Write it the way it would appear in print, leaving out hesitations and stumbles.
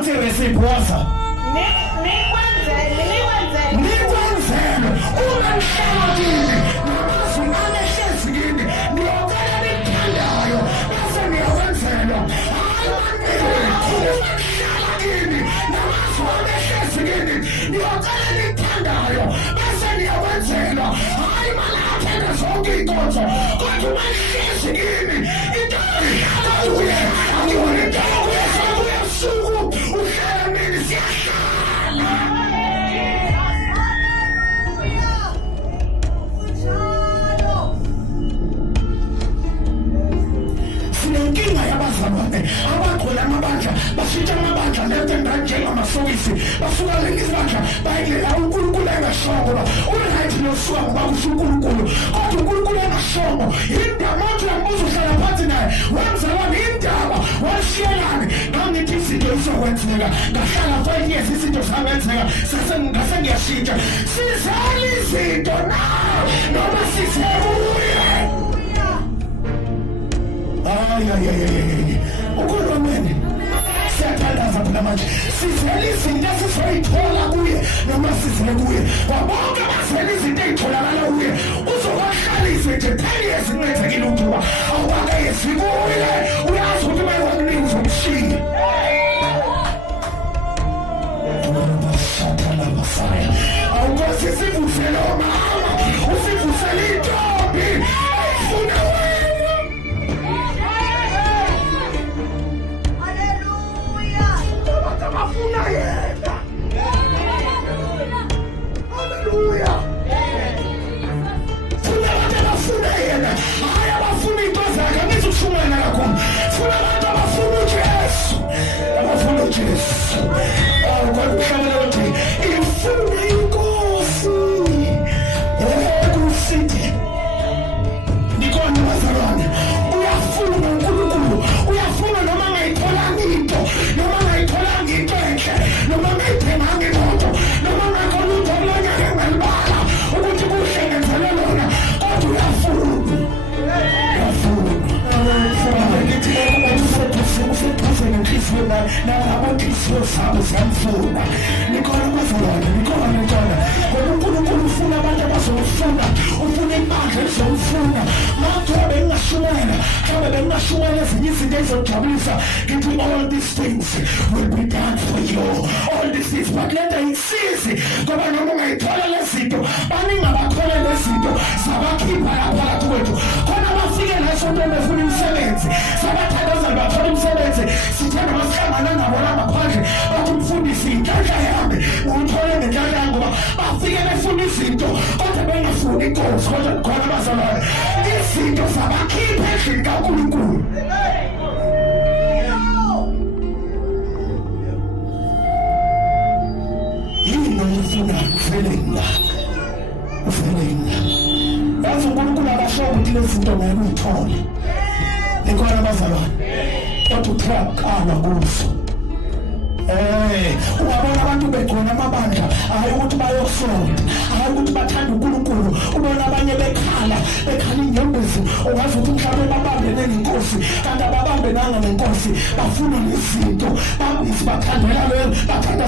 kuthiwe siphosa nikwenzele uma ngihlala kini namazwi anehlezi kini ngiyokala nithandayo bese ngiyokwenzelwa hayi manini uma ngihlala kini namazwi anehlezi kini ngiyokala nithandayo bese ngiyokwenzelwa hayi malaphela zonke inkonzo kodwa uma ngihlezi kini into kuye akuyona into kuye suku uhlala mina siyahlala. Sinenkinga yabazalwane abagcwele amabandla bashintsha amabandla lento njengamasokisi basuka lelizwe bandla bayilela uNkulunkulu engashongo unayithi nosuka ngoba kusho uNkulunkulu kodwa uNkulunkulu engashongo indaba athi lambuzo uhlala phansi naye wemzalwane indaba washiyelani ngangithi izinto izokwenzeka ngahlala 5 years izinto zangenzeka sase ngiyashintsha sizale izinto na noma sisebuye. Ukhulumeni siyathandaza phela manje sizele izinto esizoyithola kuye noma sizele kuye kwabonke abazele izinto ey'tholakala kuye uzobahlalise nje 10 years incethekile ukuba awubakayezi kuye uyazi ukuthi uma ekwakuningi uzomshiya bashathalabasaya awukwazi sivusele omama usivusele intombi ayifuna afuna yena. Haleluya. Funa abantu abafuna yena. Hayi abafuna into zakhe ngizoshumana kakhulu. Funa abantu abafuna uJesu. Abafuna uJesu. Kodwa ukuthi ifuna inkosi. Ekusithi. Nikona bazalwane. Uyafuna uNkulunkulu. Uyafuna noma ngayitholanga into. Noma ngayitholanga into enhle. Noma ngayithenganga imoto. Noma ngakhona ukuthi okulanyaka engalibala. Ukuthi kuhle ngenzele lona. Kodwa uyafuna. Useduze ngenhliziyo nalabo inhliziyo zabo ziyamfuna. Nikona bazalwane. Nikona ntwana. Ngoba uNkulunkulu ufuna abantu abazomfuna. Ufuna impandla ezomfuna. Manje bengingashumayela. Mhlawumbe bengingashumayela ezinye izinto ezizojabulisa. Ngithi all these things will be done for you. All these things. But lento ayikusizi. Ngoba noma ungayithola lezi zinto baningi abakhola lezi zinto zabakhipha lapha phakathi kwethu. Khona bafike la esontweni befuna imisebenzi. Sabathandazeli bathola imisebenzi. Sithanda basihlangana nabo la ngaphandle. Bathi umfundisi inhlanhla yami uyithole ngenhlanhla yami ngoba bafike befuna izinto kodwa bengafuni inkosi. Kodwa khona bazalwane izinto zabakhipha endlini kaNkulunkulu. Yini ufuna ufelenga yazi uNkulunkulu akasho ukuthi lezi zinto ngeke uyithole. Nikona bazalwane kodwa uthakala kuzo. Ungabona abantu begcona amabandla hayi ukuthi bayosonta hayi ukuthi bathanda uNkulunkulu ubona abanye bekhala inyembezi ungazi ukuthi mhlawumbe babambene nenkosi kanti ababambenanga nenkosi bafuna nezinto bathandela leyo bathanda